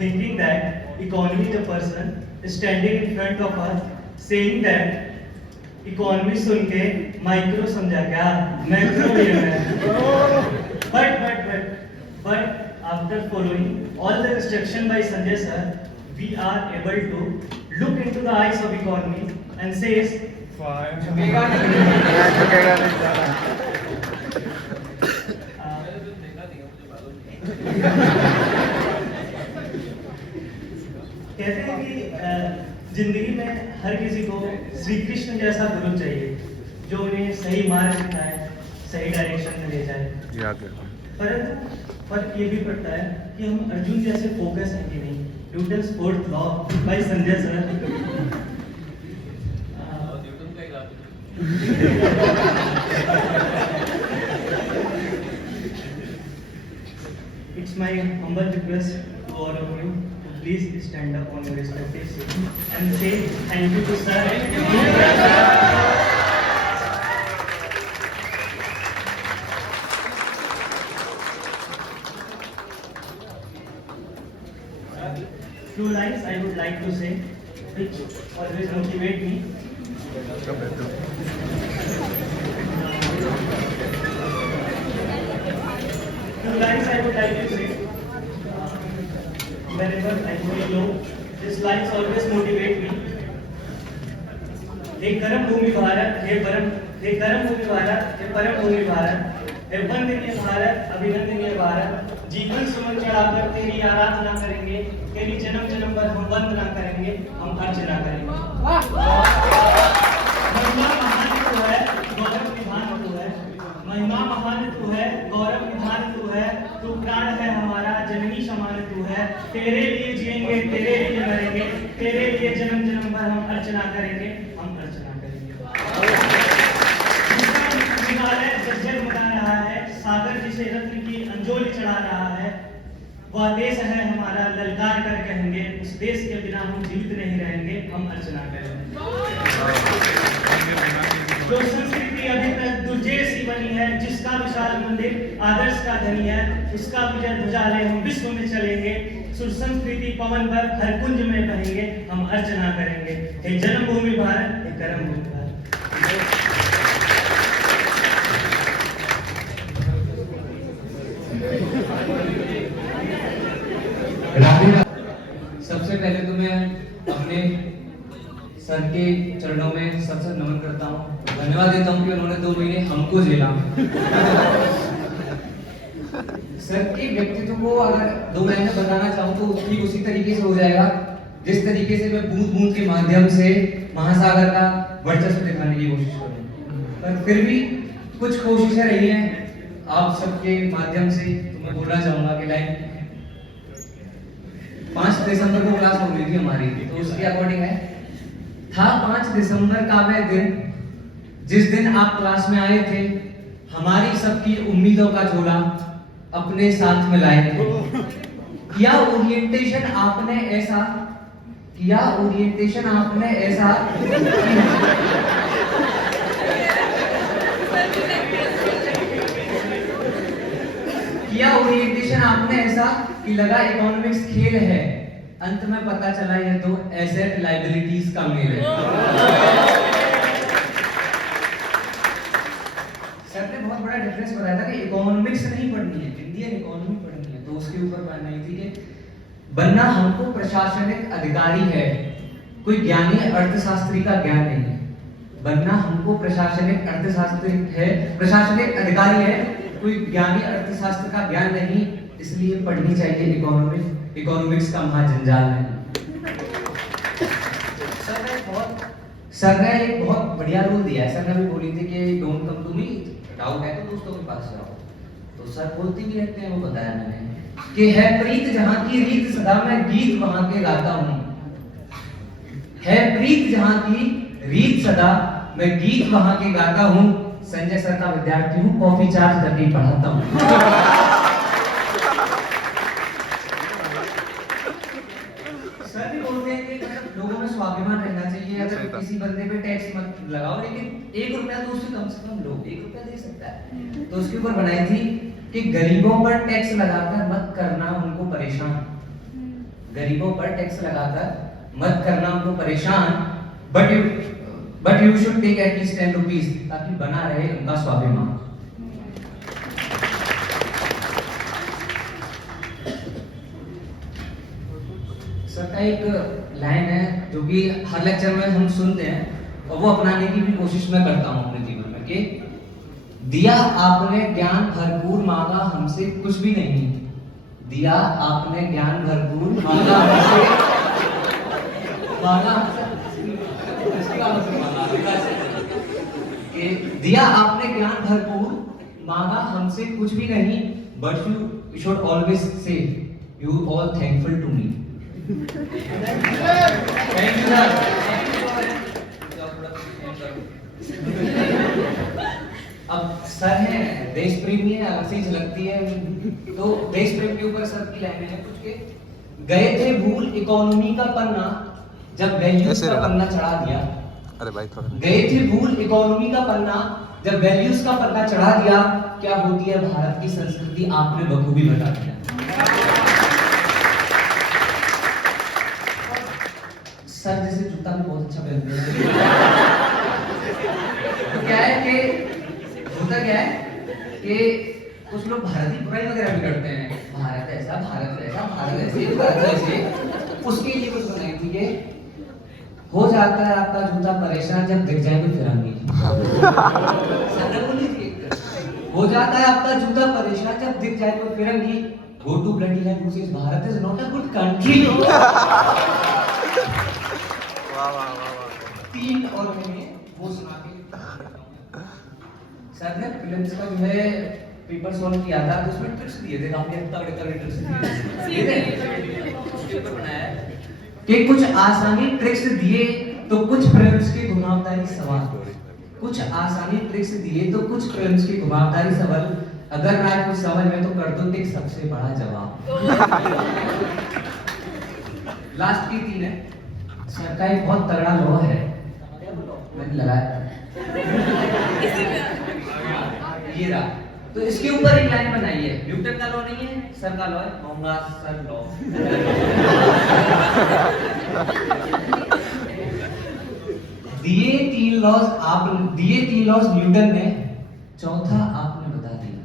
thinking that economy is a person standing in front of us saying that economy सुन के micro समझा क्या macro भी है but after following all the instruction by Sanjay sir we are able to look into the eyes of economy and says कहते हैं कि जिंदगी में हर किसी को श्री कृष्ण जैसा गुरु चाहिए जो उन्हें सही मार्ग दिखाए, सही डायरेक्शन में ले जाए। परंतु फर्क ये भी पड़ता है कि हम अर्जुन जैसे फोकस हैं कि नहीं। Newton's fourth law by Sanjay sir. It's my humble request to all of you to please stand up on your respective seats and say thank you to sir. Few lines I would like to say, which always motivate me. Few lines I would like to say. Wherever I go low, these lines always motivate me. हे कर्म भूमि भारत, हे कर्म भूमि भारत, हे परम भूमि भारत, हे वंदनीय भारत, अभिनंदनीय भारत। जीवन सुमन चढ़ाकर तेरी आराधना करेंगे, तेरी जन्म जन्म पर हम वंदना करेंगे, हम अर्चना करेंगे। महिमा महान तू है, गौरव निधान तू है, महिमा महान तू है, गौरव निधान तू है, तू प्राण है हमारा, जननी समान तू है। तेरे लिए जिएंगे, तेरे लिए मरेंगे, तेरे लिए जन्म जन्म पर हम अर्चना करेंगे, हम अर्चना करेंगे। हिमालय जर्जर मचा रहा है, सागर जिसे रत्न की अंजोली चढ़ा रहा है, वह देश है हमारा, ललकार कर कहेंगे, उस देश के बिना हम जीवित नहीं रहेंगे, हम अर्चना करेंगे। जो संस्कृति अभी तक दुर्जय सी बनी है, जिसका विशाल मंदिर आदर्श का धनी है, उसका विजय ध्वजा ले हम विश्व में चलेंगे, सुर संस्कृति पवन पर हर कुंज में बहेंगे, हम अर्चना करेंगे। हे जन्मभूमि भारत, हे कर्म भूमि भारत। सबसे पहले तो मैं अपने सर के चरणों में सत नमन करता हूँ, धन्यवाद देता हूँ कि उन्होंने 2 महीने हमको झेला। सर के व्यक्तित्व को अगर 2 महीने बताना चाहूँ तो ठीक उसी तरीके से हो जाएगा जिस तरीके से मैं बूंद बूंद के माध्यम से महासागर का वर्चस्व दिखाने की कोशिश करूँ। पर फिर भी कुछ कोशिशें रही हैं आप सबके माध्यम से, तो मैं बोलना चाहूँगा कि लाइक 5 दिसंबर को क्लास हो गई थी हमारी, तो उसके अकॉर्डिंग है था 5 दिसंबर का वह दिन जिस दिन आप क्लास में आए थे, हमारी सबकी उम्मीदों का झोला अपने साथ में लाए थे। किया ओरिएंटेशन आपने ऐसा किया ओरिएंटेशन आपने ऐसा कि लगा इकोनॉमिक्स खेल है, अंत में पता चला ये तो एसेट लायबिलिटीज का मेल है। सर ने बहुत बड़ा डिफरेंस बताया था कि इकोनॉमिक्स नहीं पढ़नी है, इंडियन इकोनॉमी पढ़नी है, तो उसके ऊपर पढ़ना ही थी कि बनना हमको प्रशासनिक अधिकारी है, कोई ज्ञानी अर्थशास्त्री का ज्ञान नहीं है। बनना हमको प्रशासनिक अर्थशास्त्री है, प्रशासनिक अधिकारी है, कोई ज्ञानी अर्थशास्त्र का ज्ञान नहीं, इसलिए पढ़नी चाहिए इकोनॉमिक्स का महाजंजाल है। सर ने एक बहुत बढ़िया रूल दिया है। सर ने भी बोली थी कि don't come to me, doubt है तो दोस्तों के पास जाओ। तो सर बोलते भी रहते हैं, वो बताया मैंने कि है प्रीत जहां की रीत सदा, मैं गीत वहां के गाता हूं। है प्रीत जहां की रीत सदा, मैं गीत वहां के गाता हूं। संजय सर का विद्यार्थी हूं, कॉफी चार्ज करके पढ़ाता हूं। सर भी बोलते हैं कि मतलब लोगों में स्वाभिमान रहना चाहिए, अगर किसी बंदे पे टैक्स मत लगाओ, लेकिन 1 रुपया तो उससे कम से कम लो, 1 रुपया दे सकता है। तो उसके ऊपर बनाई थी कि गरीबों पर टैक्स लगाकर मत करना उनको परेशान। गरीबों पर टैक्स लगाकर मत करना उनको परेशान, but you should take at least 10 rupees ताकि बना रहे उनका स्वाभिमान। सर का एक लाइन है जो कि हर लेक्चर में हम सुनते हैं और वो अपनाने की भी कोशिश मैं करता हूँ अपने जीवन में, कि दिया आपने ज्ञान भरपूर मांगा हमसे कुछ भी नहीं, दिया आपने ज्ञान भरपूर मांगा हमसे दिया आपने ज्ञान भरपूर मांगा हमसे कुछ भी नहीं, but you should always say you all thankful to me. Thank you sir. अब सर है देश प्रेमी है, अलग से ही झलकती है, तो देश प्रेम के ऊपर सर की लाइनें हैं कुछ के, गए थे भूल इकोनॉमी का पन्ना जब वैल्यूज का पन्ना चढ़ा दिया। अरे भाई थोड़ा गए थे भूल इकोनॉमी का पन्ना जब वैल्यूज का पन्ना चढ़ा दिया, क्या होती है भारत की संस्कृति आपने बखूबी बता दिया। सर जैसे जूता भी बहुत अच्छा पहनते हैं। तो क्या है कि होता क्या है कि कुछ लोग भारत की बुराई वगैरह भी करते हैं, भारत ऐसा भारत वैसा भारत ऐसे भारत ऐसे, उसके लिए कुछ बनाई थी कि हो जाता है आपका जूता परेशान जब दिख जाए तो फिरंगी। सर बोली थी हो जाता है आपका जूता परेशान जब दिख जाए तो फिरंगी, go to bloody land which is Bharat is not a good country. तीन और मैंने वो सुना के सर ने फिल्म्स का जो है पेपर सॉल्व किया था, तो उसमें ट्रिक्स दिए थे, काफी तगड़े ट्रिक्स दिए थे, उसके ऊपर बनाया है कि कुछ आसानी ट्रिक्स दिए तो कुछ फिल्म्स के घुमावदारी सवाल, कुछ आसानी ट्रिक्स दिए तो कुछ फिल्म्स के घुमावदारी सवाल, अगर ना कुछ समझ में तो कर दो टिक सबसे बड़ा जवाब। लास्ट की तीन है, सर का एक बहुत तगड़ा लॉ है, मैंने लगाया ये रहा, तो इसके ऊपर एक लाइन बनाई है, न्यूटन का लॉ नहीं है, सर का लॉ है, मोहम्मद सर लॉ। दिए तीन लॉज न्यूटन ने, चौथा आपने बता दिया।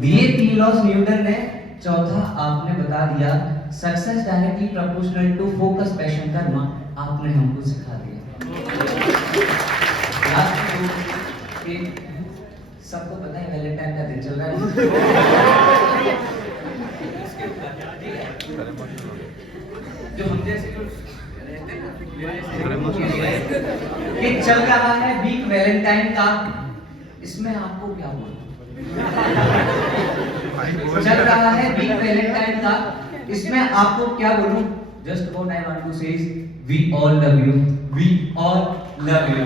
दिए तीन लॉज न्यूटन ने, चौथा आपने बता दिया। Success directly proportional to focus passion कर्म, आपने हमको सिखा दिया। सबको पता है वैलेंटाइन का दिन चल रहा है, जो हम जैसे रहते हैं ना, कि चल रहा है वीक वैलेंटाइन का, इसमें आपको क्या बोलूं, चल रहा है वीक वैलेंटाइन का, इसमें आपको क्या बोलूं, just what I want to say is we all love you, we all love you.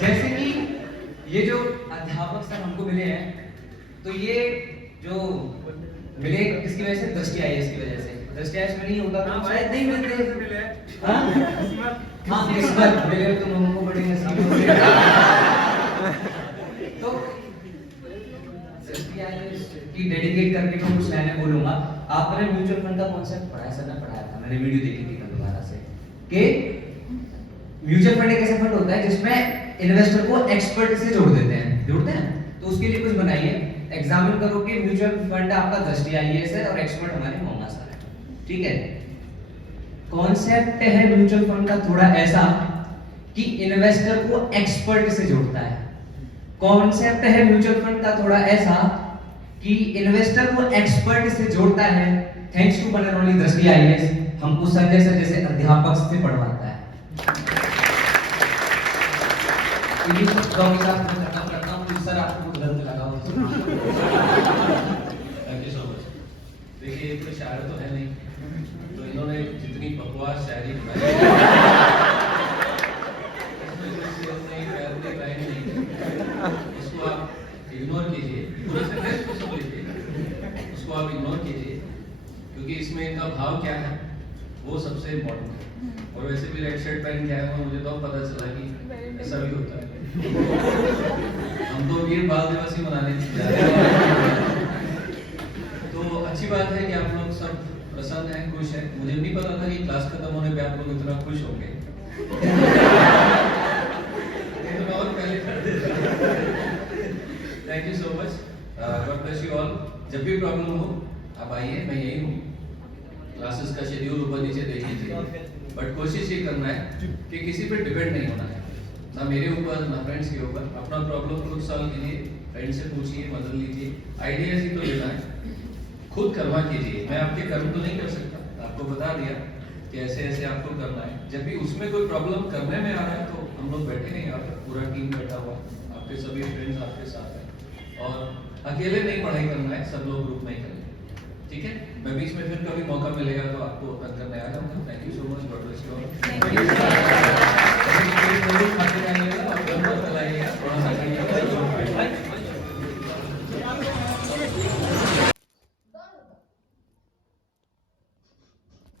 जैसे कि ये जो अध्यापक सर हमको मिले हैं, तो ये जो मिले किसकी वजह से, दृष्टि आई इसकी वजह से, दृष्टि आई इसमें नहीं होता तो शायद नहीं मिलते। हाँ किस्मत मिले तुम हमको बड़ी नसीब हो गई। तो दृष्टि आई की डेडिकेट करके मैं कुछ लाइनें बोलूंगा। आपने म्यूचुअल फंड का कॉन्सेप्ट पढ़ा है, सर ने पढ़ाया था, मैंने वीडियो देखी थी कल दोबारा से, कि म्यूचुअल फंड एक ऐसा फंड होता है जिसमें इन्वेस्टर को एक्सपर्ट से जोड़ते हैं, तो उसके लिए कुछ बनाइए, एग्जामिन करो कि म्यूचुअल फंड आपका दृष्टि आईएएस है और एक्सपर्ट हमारे मोहम्मद सर है, ठीक है। कॉन्सेप्ट है म्यूचुअल फंड का थोड़ा ऐसा कि इन्वेस्टर को एक्सपर्ट से जोड़ता है। कॉन्सेप्ट है म्यूचुअल फंड का थोड़ा ऐसा कि इन्वेस्टर को एक्सपर्ट से जोड़ता है। Thanks to one and only Drishti IAS, हमको संजय सर जैसे अध्यापक से पढ़वाता है। ये सब प्रॉब्लम का खत्म करता हूं, सर आपको कुछ गलत लगा हो तो थैंक यू सो मच। देखिए ये तो शायर तो है नहीं, तो इन्होंने जितनी बकवास शायरी बनाई उसको आप इग्नोर कीजिए, पूरे सेंटेंस को समझिए, उसको आप इग्नोर कीजिए, क्योंकि इसमें इनका भाव क्या है वो सबसे इम्पोर्टेंट है। और वैसे भी रेड शर्ट पहन के आया हूँ, मुझे तो पता चला कि ऐसा भी होता है। हम तो वीर बाल दिवस ही मनाने जा रहे हैं। तो अच्छी बात है कि आप लोग सब प्रसन्न हैं, खुश हैं। मुझे नहीं पता था कि क्लास खत्म होने पे आप लोग इतना खुश होंगे। ये तो मैं और पहले कर देता। Thank you so much, God bless you all. जब भी प्रॉब्लम हो आप आइए, मैं यही हूँ। क्लासेस का शेड्यूल ऊपर नीचे देख लीजिए, बट कोशिश ये करना है कि किसी पे डिपेंड नहीं होना है, ना मेरे ऊपर ना फ्रेंड्स के ऊपर। अपना प्रॉब्लम खुद सॉल्व कीजिए, फ्रेंड से पूछिए, मदद लीजिए, आइडियाज ही तो लेना है, खुद करवा कीजिए। मैं आपके कर्म तो नहीं कर सकता, आपको बता दिया कि ऐसे ऐसे आपको करना है। जब भी उसमें कोई प्रॉब्लम करने में आ रहा है तो हम लोग बैठे नहीं, यहाँ पर पूरा टीम बैठा हुआ, आपके सभी फ्रेंड्स आपके साथ हैं, और अकेले नहीं पढ़ाई करना है, सब लोग ग्रुप में ही करेंगे। ठीक है, मैं बीच में फिर कभी मौका मिलेगा तो आपको ओपन करने आ जाऊंगा। Thank you so much, God bless you all.